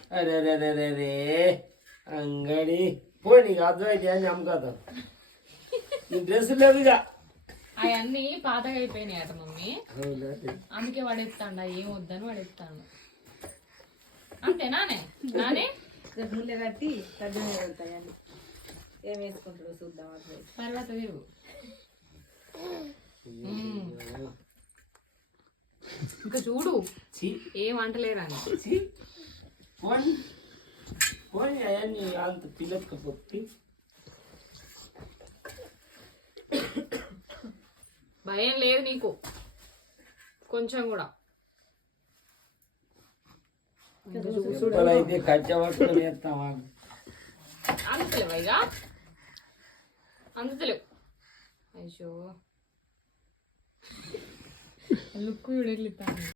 అరే అరే అరే అరే అరే అంగడి పోయి నీకు అర్థమైతే అని నమ్మకం నీ డ్రెస్ లేదుగా అవన్నీ పాతగా అయిపోయినాయి అట మమ్మీ, అందుకే వాడెత్తాండ ఏం వద్దని వాడెత్తాను అంతేనానే నానే ముళ్ళ కట్టి పెద్దగా వెళ్తాయని ఏం వేసుకుంటాడు చూద్దాం తర్వాత తిరుగు. ఇంకా చూడు ఏం అంటలేరా అవన్నీ అంత పిల్లకపోతే భయం లేదు నీకు కొంచెం కూడా. అయితే కచ్చబట్టుకొని వేస్తావా అందుతలేవా ఇక అందుతలేవు. అయ్యో లుక్ చూడట్లేదు.